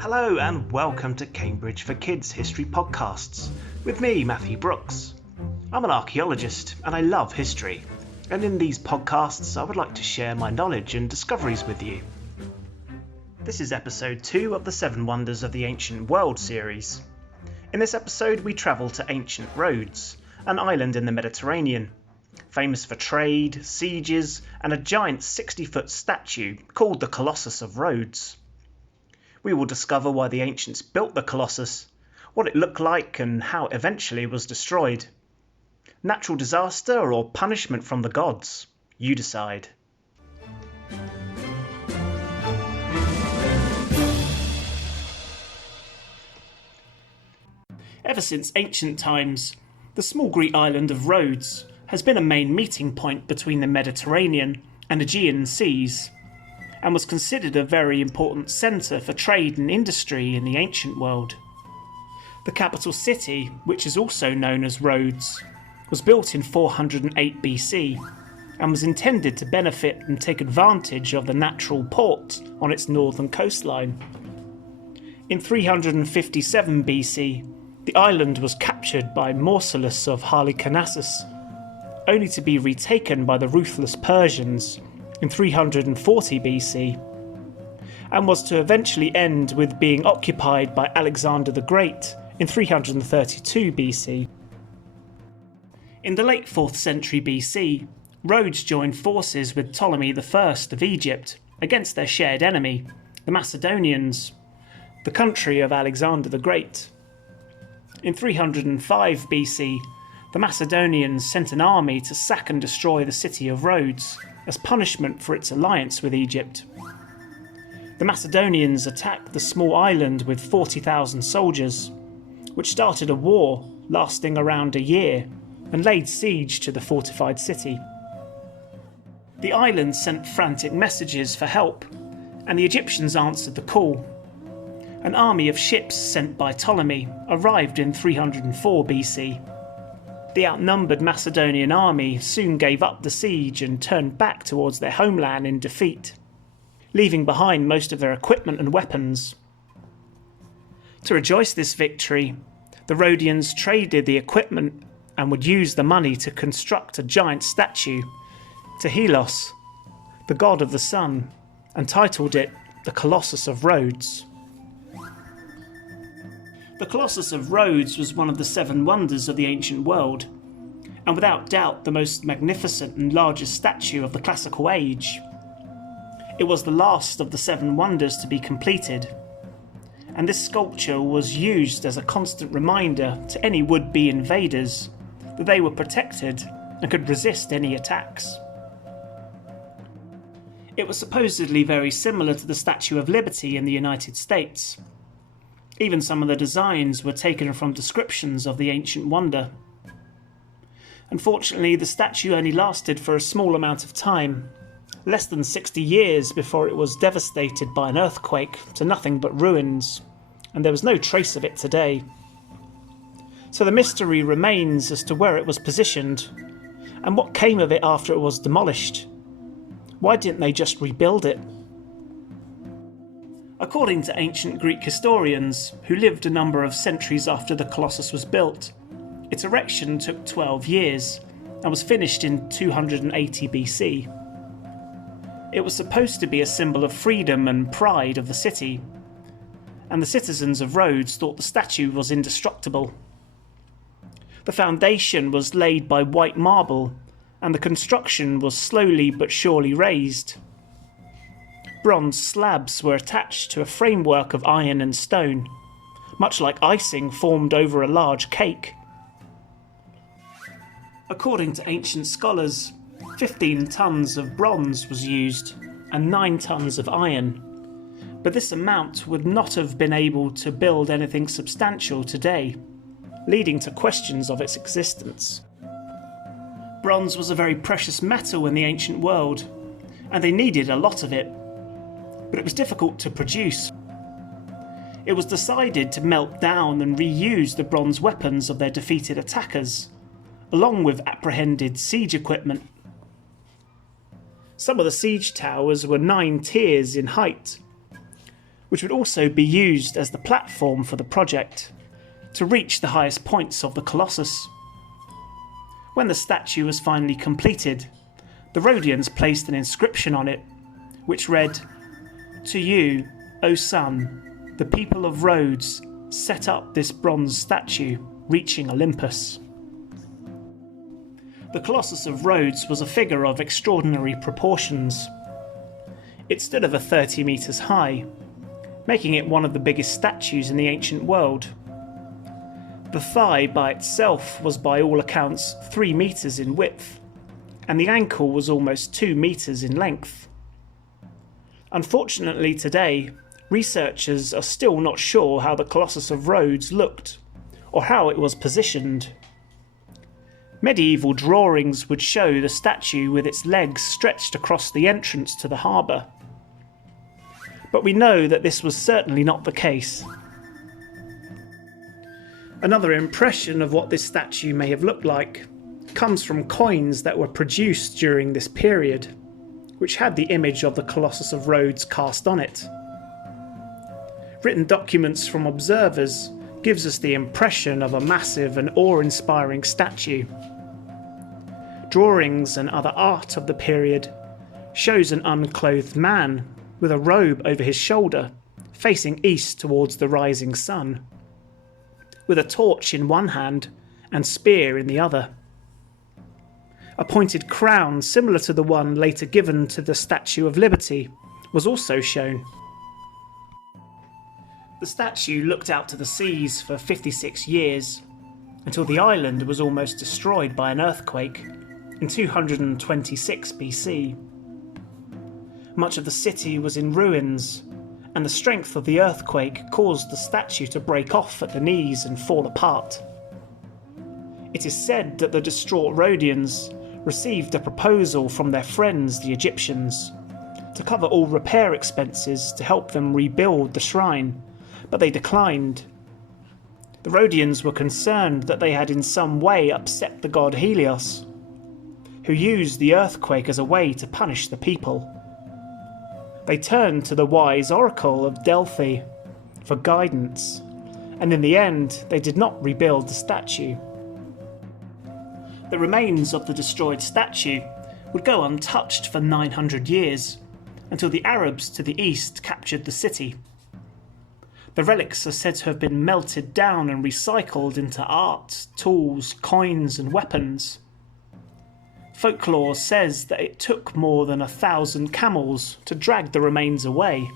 Hello and welcome to Cambridge for Kids History Podcasts with me, Matthew Brooks. I'm an archaeologist and I love history, and in these podcasts I would like to share my knowledge and discoveries with you. This is episode 2 of the 7 Wonders of the Ancient World series. In this episode we travel to ancient Rhodes, an island in the Mediterranean, famous for trade, sieges and a giant 60-foot statue called the Colossus of Rhodes. We will discover why the ancients built the Colossus, what it looked like and how it eventually was destroyed. Natural disaster or punishment from the gods? You decide. Ever since ancient times, the small Greek island of Rhodes has been a main meeting point between the Mediterranean and Aegean seas, and was considered a very important centre for trade and industry in the ancient world. The capital city, which is also known as Rhodes, was built in 408 BC and was intended to benefit and take advantage of the natural port on its northern coastline. In 357 BC, the island was captured by Mausoleum of Halicarnassus, only to be retaken by the ruthless Persians in 340 BC, and was to eventually end with being occupied by Alexander the Great in 332 BC. In the late 4th century BC, Rhodes joined forces with Ptolemy I of Egypt against their shared enemy, the Macedonians, the country of Alexander the Great. In 305 BC, the Macedonians sent an army to sack and destroy the city of Rhodes as punishment for its alliance with Egypt. The Macedonians attacked the small island with 40,000 soldiers, which started a war lasting around a year and laid siege to the fortified city. The island sent frantic messages for help, and the Egyptians answered the call. An army of ships sent by Ptolemy arrived in 304 BC. The outnumbered Macedonian army soon gave up the siege and turned back towards their homeland in defeat, leaving behind most of their equipment and weapons. To rejoice this victory, the Rhodians traded the equipment and would use the money to construct a giant statue to Helios, the god of the sun, and titled it the Colossus of Rhodes. The Colossus of Rhodes was one of the 7 wonders of the ancient world, and without doubt the most magnificent and largest statue of the classical age. It was the last of the 7 wonders to be completed, and this sculpture was used as a constant reminder to any would-be invaders that they were protected and could resist any attacks. It was supposedly very similar to the Statue of Liberty in the United States. Even some of the designs were taken from descriptions of the ancient wonder. Unfortunately, the statue only lasted for a small amount of time, less than 60 years before it was devastated by an earthquake to nothing but ruins, and there was no trace of it today. So the mystery remains as to where it was positioned, and what came of it after it was demolished. Why didn't they just rebuild it? According to ancient Greek historians, who lived a number of centuries after the Colossus was built, its erection took 12 years and was finished in 280 BC. It was supposed to be a symbol of freedom and pride of the city, and the citizens of Rhodes thought the statue was indestructible. The foundation was laid by white marble, and the construction was slowly but surely raised. Bronze slabs were attached to a framework of iron and stone, much like icing formed over a large cake. According to ancient scholars, 15 tons of bronze was used and 9 tons of iron, but this amount would not have been able to build anything substantial today, leading to questions of its existence. Bronze was a very precious metal in the ancient world, and they needed a lot of it, but it was difficult to produce. It was decided to melt down and reuse the bronze weapons of their defeated attackers, along with apprehended siege equipment. Some of the siege towers were 9 tiers in height, which would also be used as the platform for the project to reach the highest points of the Colossus. When the statue was finally completed, the Rhodians placed an inscription on it, which read, "To you, O sun, the people of Rhodes set up this bronze statue reaching Olympus." The Colossus of Rhodes was a figure of extraordinary proportions. It stood over 30 metres high, making it one of the biggest statues in the ancient world. The thigh by itself was by all accounts 3 metres in width, and the ankle was almost 2 metres in length. Unfortunately today, researchers are still not sure how the Colossus of Rhodes looked, or how it was positioned. Medieval drawings would show the statue with its legs stretched across the entrance to the harbour. But we know that this was certainly not the case. Another impression of what this statue may have looked like comes from coins that were produced during this period, which had the image of the Colossus of Rhodes cast on it. Written documents from observers gives us the impression of a massive and awe-inspiring statue. Drawings and other art of the period shows an unclothed man with a robe over his shoulder, facing east towards the rising sun, with a torch in one hand and spear in the other. A pointed crown similar to the one later given to the Statue of Liberty was also shown. The statue looked out to the seas for 56 years, until the island was almost destroyed by an earthquake in 226 BC. Much of the city was in ruins, and the strength of the earthquake caused the statue to break off at the knees and fall apart. It is said that the distraught Rhodians received a proposal from their friends the Egyptians to cover all repair expenses to help them rebuild the shrine, but they declined. The Rhodians were concerned that they had in some way upset the god Helios, who used the earthquake as a way to punish the people. They turned to the wise oracle of Delphi for guidance, and in the end they did not rebuild the statue. The remains of the destroyed statue would go untouched for 900 years, until the Arabs to the east captured the city. The relics are said to have been melted down and recycled into art, tools, coins and weapons. Folklore says that it took more than 1,000 camels to drag the remains away.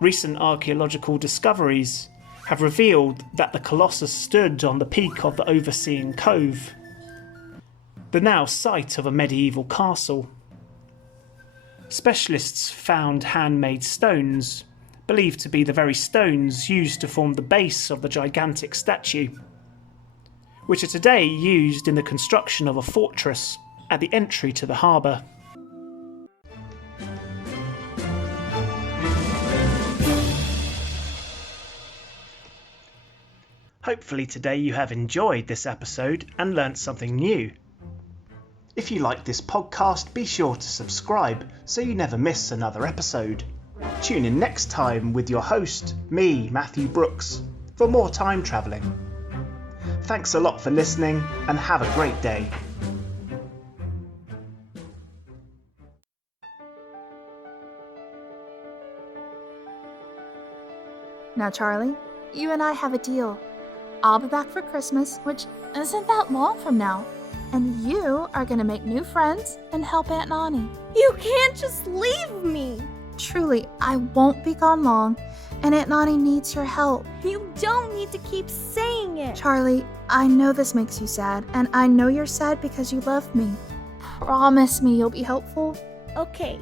Recent archaeological discoveries have revealed that the Colossus stood on the peak of the overseeing cove, the now site of a medieval castle. Specialists found handmade stones, believed to be the very stones used to form the base of the gigantic statue, which are today used in the construction of a fortress at the entry to the harbour. Hopefully today you have enjoyed this episode and learnt something new. If you like this podcast, be sure to subscribe so you never miss another episode. Tune in next time with your host, me, Matthew Brooks, for more time travelling. Thanks a lot for listening and have a great day. Now, Charlie, you and I have a deal. I'll be back for Christmas, which isn't that long from now. And you are going to make new friends and help Aunt Nani. You can't just leave me! Truly, I won't be gone long, and Aunt Nani needs your help. You don't need to keep saying it! Charlie, I know this makes you sad, and I know you're sad because you love me. Promise me you'll be helpful. Okay.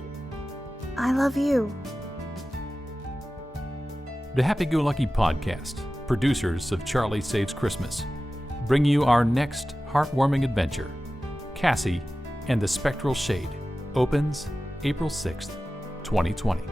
I love you. The Happy-Go-Lucky Podcast, producers of Charlie Saves Christmas, bring you our next heartwarming adventure. Cassie and the Spectral Shade opens April 6th, 2020.